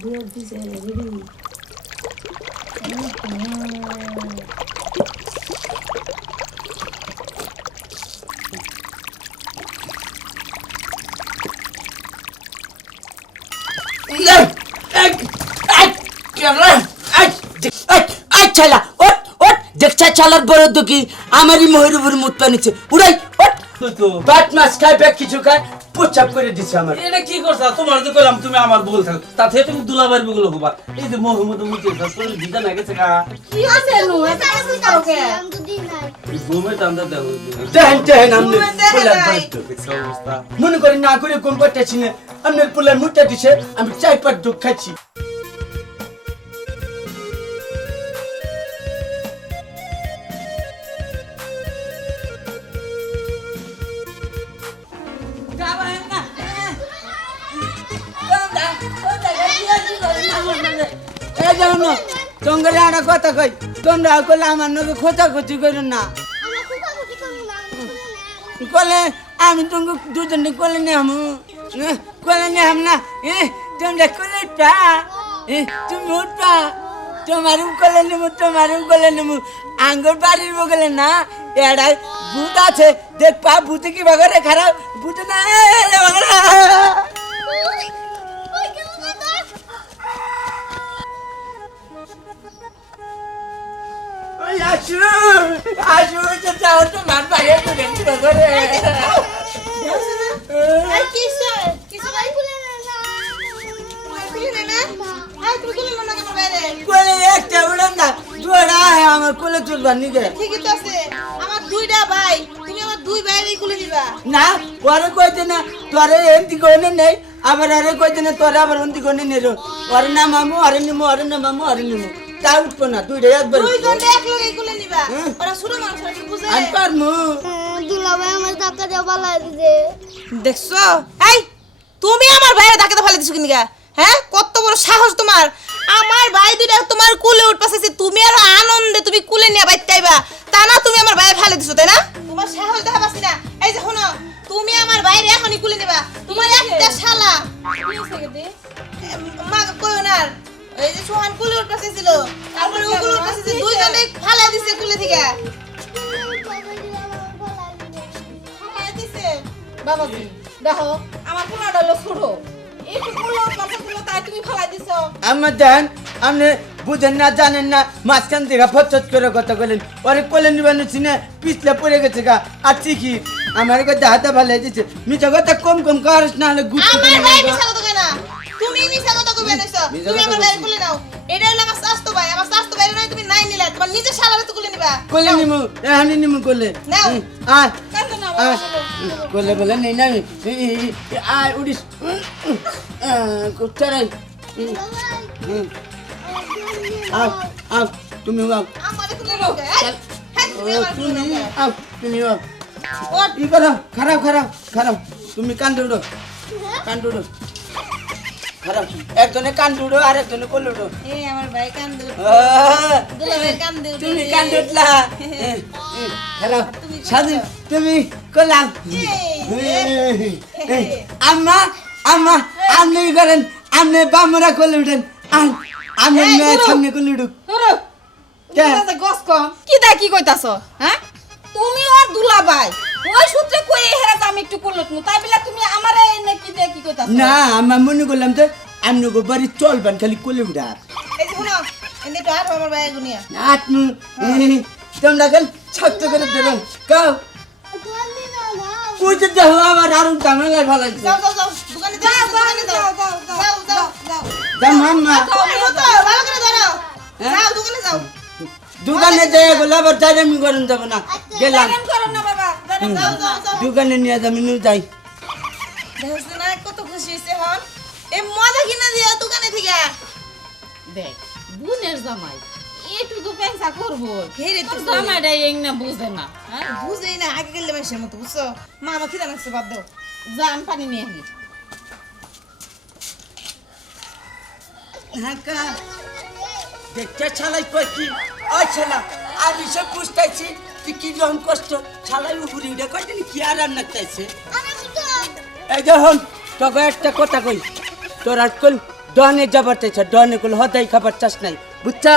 বুয়ে দিছে রেডি ছালা ওট ওট দেখছা ছালার বড় দুকি আমারই মহের উপর মুত পানিছে উড়াই ওট বাট মাছ খায় ব্যাগ কিছু খায় পোচাপ করে দিছে আমার। এটা কি করছ? তোমার যে কইলাম তুমি আমার বল থাক। তাতে তুমি দুলাবার বিগুলো হবা। এই যে মোহাম্মদ মুচে শরীর ভিজা না গেছে কা কি আছে নু এটা কিছু করো কে ঘুমে টান্দা দাও দেখেন দেখেন আমনে পোলার অবস্থা মনে করি না করে কোন করতেছি না আপনার পোলার মুটটা দিছে আমি চাই পাট দুঃখ খাচ্ছি এই যাও না তোমরা একটা কথা কই তোমরা কইলে আমার নকে খোঁচা খোঁচি করো না কলে আমি তুমি দুজনে কলে নেহাম কলে নেহাম না এ তোমরা কলে উঠবা এ তুমি উঠবা তোমারও কলে নেব তোমারও কলে নেব আঙ্গুর বাড়ির বগলে না এড়াই ভূত আছে দেখবা ভূতে কি বাগরে খারাপ ভূতে না কোলে আমার কোলে তুলবার নিগে ঠিকই তো আছে আমার দুইটা ভাই তুমি আমার দুই ভাইয়েরই দিবা না ওরে কইতে না, তোরে এমতি কইনে নেই। আবার আরে কইতে না তোরে আবার এমতি কইনে নেই রো ওরে না মামু আরে নিমু আরে না মামু আরে নিমু। তা উঠবো না দুইটা একবার দুইজন এক লগে খুলে নিবা। হুম। ওরা ছোট মানুষ কি বুঝে? আমি পারমু। দুলাভাই আমার টাকা দিয়ে পালাই দিছে। দেখছ? এই তুমি আমার ভাইয়ের ধাক্কাতে ফেলে দিছো কিনিকা হ্যাঁ? কত বড় সাহস তোমার। আমার ভাই দুইটা তোমার কুলে উঠপাছে তুমি আর আনন্দে তুমি কুলে নিয়ে বাইতে আইবা তা না তুমি আমার ভাইয়ের ফেলে দিছো তাই না? তোমার সাহস দেখা পাচ্ছি না। এই যে বাইরে এখনই কুলে নিবা তোমার একটা শালা। মা কইও না। এই যে সোহান কুলে উঠপাছে ছিল। তারপরে ওগুলো উঠপাছে দুইজনে ফালা দিছে কুলে থেকে। ফালা দিছে। বাবাজি দেখো আমার পোলাটা হলো ছোট একটু পোলা কথা গুলো তাই তুমি ফেলাই দিছো। আমার দেন আপনি বুঝেন না জানেন না। মাঝখান থেকে ফচত করে কথা বলেন। ওরে কোলে নিবানো চিনে পিছলে পড়ে গেছে গা। আর ঠিকই আমার কাছে হাতে ভালো দিচ্ছে মিছা কথা কম কম করিস না হলে গুচ্ছ আমার ভাই মিছা কথা কয় না। তুমি মিছা কথা কইবে নাইছো মিছা। তুমি কথা আমার ভাই বলছি। কুলে নাও। এটা হলো আমার স্বাস্থ্য ভাই। আমার স্বাস্থ্য ভাই নয় তুমি নাই নিলা। তোমার নিজের শালারে তো কুলে নিবা। কোলে নিমু এহানি নিমু কোলে। নাও। হুম, আয়। কান্দো না আয় বাবা হুম, কোলে বলে নেই না আমি ই, ই, ই, আয় উড়িস। কোথায় আও আও তুমি আও? এই, হ্যাঁ, তুমি তুমি? আও তুমি আও ওঠ। ই করো? খারাপ খারাপ খারাপ। তুমি কান্দে উড়ো। কান্দে উড়ো। খারাপ। একজনে কান্দে আর কোলে তুমি কান্দে উঠলা। খারাপ। স্বাধীন। তুমি কোলাম। আম্মা আম্মা আপনি করেন। আপনি বামরা কোলে উঠেন। আম আমি মেয়ের কোলে উঠুক ধরো। কে? তুমি গস কম। কি দা কি কইতাছো হ্যাঁ? তুমি ওর দুলাভাই ওই সূত্রে কই হেরা তো আমি একটু করলত তাই বলে তুমি আমারে এনে কি দে কি কইতাছো? না মনে করলাম তো আপনি গো বাড়ি চলবেন খালি কোলে উঠার এই শুনো এনে তো আর আমার ভাই গুনিয়া তোমরা করে দেবেন। কাউ বুঝতে দেখো আমার আরও ঝামেলায় ভালো লাগছে। যাও যাও যাও দোকানে যাও দোকানে যাও। যাও যাও যাও দোকানে যাও। দোকানে যাই বলে আবার চাইরামি করেন যাব না। গেলাম। যাও যাও দোকানে নিয়ে যাবি নু যাই। কত খুশি হইছে হন। এ মজা কিনা দিয়া দোকানে থেকে। দেখ বুনের জামাই একটু তো পেঁচা করব। হে রে, তোর জামাইটা এই না বুঝে না হ্যাঁ? বুঝেই না আগে গেলে মানুষের মতো বুঝছ? মা আমার খিদা লাগছে বাদ দাও। জান পানি নিয়ে আসি ঢাকা দেখতে ছালাই করছি ওই ছেলা আমি সে বুঝতেছি, তুই কি রকম কষ্ট? ছালাই উপরে উঠে কয়দিন কি আর রান্না চাইছে এই দেখুন, তোকে একটা কথা কই। তোর আজকাল দহনে যাবার চাইছে, দহনে গুলো হদাই খাবার চাস নাই। বুঝছা?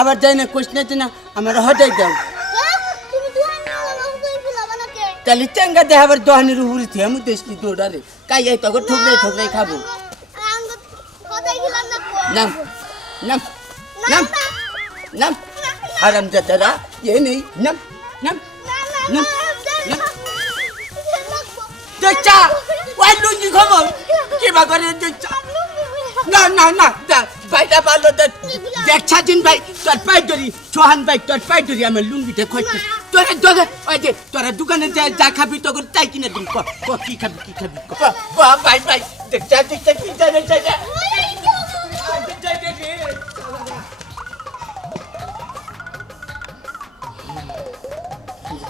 আবার যাই না কোশ না না, আমার হদাই দাও। কই তাহলে চেঙ্গা দেখাবার দহনের উপরে থেকে আমি দেশনি দৌড়ালে কাই এই ঠুকরাই ঠুকরাই খাব আঙ্গ কোথায় গেলাম না কো নাম নাম নাম নাম হারাম জাতারা এ নেই নাম নাম নাম নাম দেখছা ওই লুঙ্গি খবর কি বাগারে দেখছা না না না ভাইটা ভালো দেখছা দিন ভাই তোর পাই ধরি সোহান ভাই তোর পাই ধরি আমার লুঙ্গিটা খোঁজছি তোরা দোকান ওই যে তোরা দোকানে যা যা খাবি তখন তাই কিনে দিন ক ক, খাবি কি খাবি ভাই ভাই দেখছা দেখছা কি জানে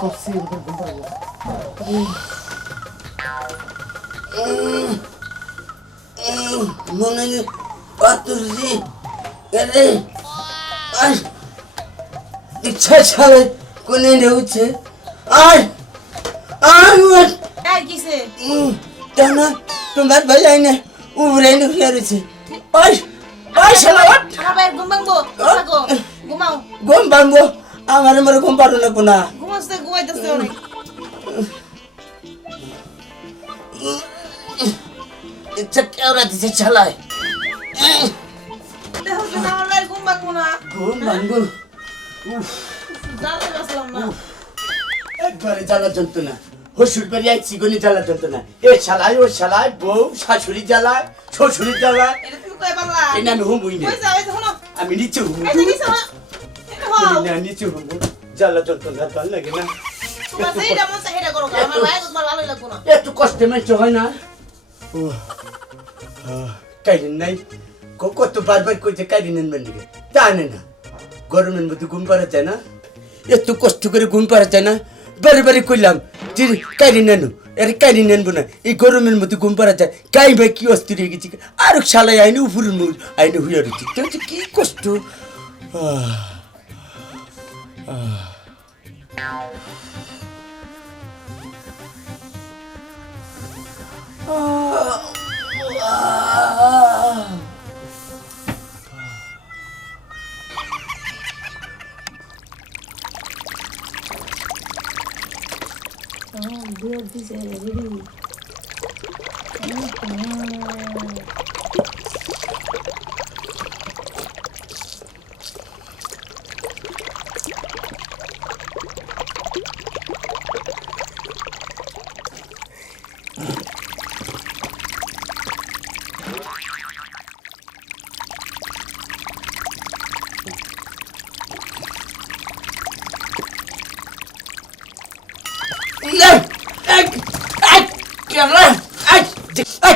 জানে মনে পাতুরি এরে আই ইচ্ছা ছাড়ে কোনে নেউছে আই ওর এই কিসে টানা তোমার ভাই আইনে উবরে নে ফিরেছে আই আই শালা ওঠ ঘুম ভাঙবো থাকো ঘুমাও গম বাঙ্গো আমার মরে গম পারো না ঘুমাচ্ছে ঘুমাইতেছে অনেক ইচ্ছা কেওরা দিছে ছালায় দেখো যে আমার ভাইয়ের ঘুম ভাঙবো না গম বাঙ্গো জানতে পারছিলাম না একবারে জ্বালা যন্ত্রণা হসুর বাড়ি আইছি গনি জ্বালা যন্ত্রণা এ শালায় ও শালায় বউ শাশুড়ি জ্বালায় শ্বশুরি জ্বালায় এটা আমি হুমুই না আমি নিচে হুমু এই যে নিচে হো এটা হও না নিচে হুমু জ্বালা যন্ত্রণা ভালো লাগে না। এত কষ্টে মাইছে হয় না। ও কাইলেন নাই। কত বারবার কইছে কাইলেন নেন দিকে। জানে না। গরমের মধ্যে ঘুম পারা যায় না। এত কষ্ট করে ঘুম পারা যায় না। বারে বারে কইলাম যে কাইলি নেন আরে কাইলি নেনবো না এই গরমের মধ্যে ঘুম পারা যায়। কাই ভাই কি অস্থির হয়ে গেছি। আর শালাই আইনে উপরের মুখ আইনে হুইয়া রয়েছে কি কষ্ট? আহ। build this already. Thank you. দেখছা।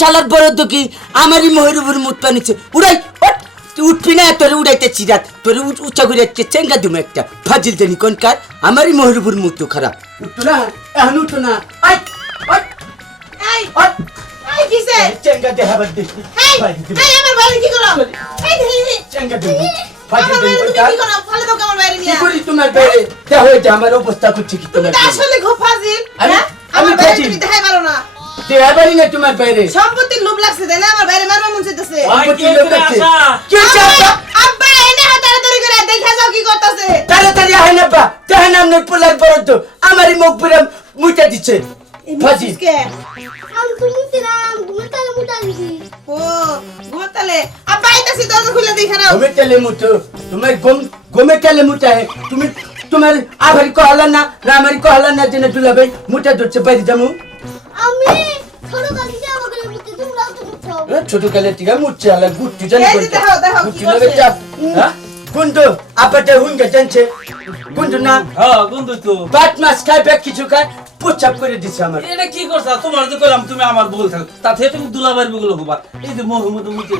চালার বড় দুঃখী আমারই মহের উপর পানিছে উড়াই ওঠ তুই উঠবি না তোরে উড়াইতে চিরাত তোরে উচ- উচ্চা করে একটা চেঙ্গা দিমু একটা। ফাজিল জানি কোন কার? আমারই মহের উপর মুখ তো খারাপ। উঠতো না এখন উঠতো না। আই চেঙ্গা আমার ভাই কি করো? এই দেখি চেঙ্গা দেবো ফাজিল জানি কোন কার? ফলে দাও আমার বাইরে কি করি তোমার বাইরে? দেখ হয়ে যা আমার অবস্থা করছে কি তোমার আসলে খুব ফাজিল আমি- আমি আমার বাইরে ফাজিল। তুমি দেখাই পারো না। দেখাবারই না তোমার বাইরে। সম্পত্তির লোভ লাগছে তাই না? আমার বাইরে মারবা মন চাইতেছে। ওই সম্পত্তি কে লোক করে আছে। আসা? কি হয়েছে আব্বা? আব্বা এনে হাত করে দেখা যাও কি করতেছে। তাড়াতাড়ি আহেন আব্বা। দেখেন আপনার পোলার বরদ। আমারই মুখ পুরে মুইটা দিচ্ছে ফাজি আমি তো মুতি না আমি মুতা দিছি ও ঘুমাতালে আব্বা আইতাছি দরজা খুলে দেখে নাও। ঘুমে তেলে মুতো তোমার গম গমে তেলে হে তুমি তোমার আভারি কহলা না আমারি কহলা না জেনে দুলা ভাই মুটা ধরছে বাইরে যামু আমি ছোট কালি যাব করে ছোট কালে টিকা মুচ্ছে আলা গুট্টু জানি গুট্টু? লাগে চাপ হ্যাঁ? কোনটো আপাটা হুঙ্গা জানছে। কোনটো না? হ্যাঁ বন্ধু তো। বাট মাছ খায় ব্যাগ কিছু খায় পোচাপ করে দিছে আমার। এটা কি করছা? তোমার তো কইলাম তুমি আমার বল থাকো। তাতে তুমি দুলাবার বিগুলো হবা এই যে মোহাম্মদ মুচে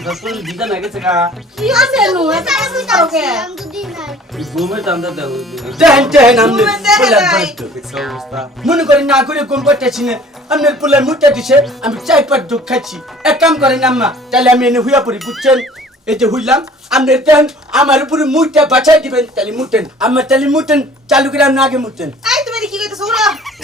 ভিজা না গেছে কা কি আছে নু? করো দিছি কে আমি মনে করেন না করে কোন করতেছি না। আপনার পোলার মুটা দিছে আমি চাই পাট দুঃখ খাচ্ছি এক কাম করেন আম্মা তাহলে আমি এনে হুইয়া পড়ি বুঝছেন? এই যে হুইলাম আপনি দেন আমার উপরে মুইটা বাছাই দিবেন তাহলে মুটেন আমার তাহলে মুটেন চালু করে আপনি আগে মুটেন তুমি কি কইতেছ উড়ো!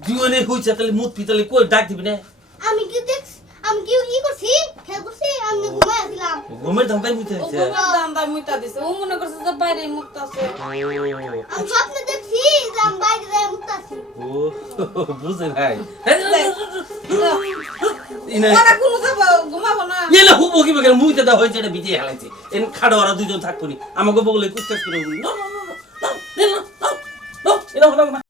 জীবনে হইছে তাহলে মুত পিতালে কই ডাক দিবি না আমি কি দেখ আমি কি ই করছি খেয়াল করছি আমি ঘুমাই আসলাম ঘুমের ধান্দায় মুতে ও দিছে ঘুমের দান্দা মুইতা দিছে ও মনে করছে যে বাইরে মুক্ত আছে আমি স্বপ্নে দেখছি যে আমি বাইরে যাই মুক্ত আছি ও বুঝে ভাই ইনা ওরা কোনো যাব ঘুমাবো না এলে হুবো কি বেগের মুইতে দা হয়েছে এটা বিজে হেলাইছে এন খাড়ো ওরা দুজন থাকব আমাকে বগলে কুস্তাস করে না না না না না না না না না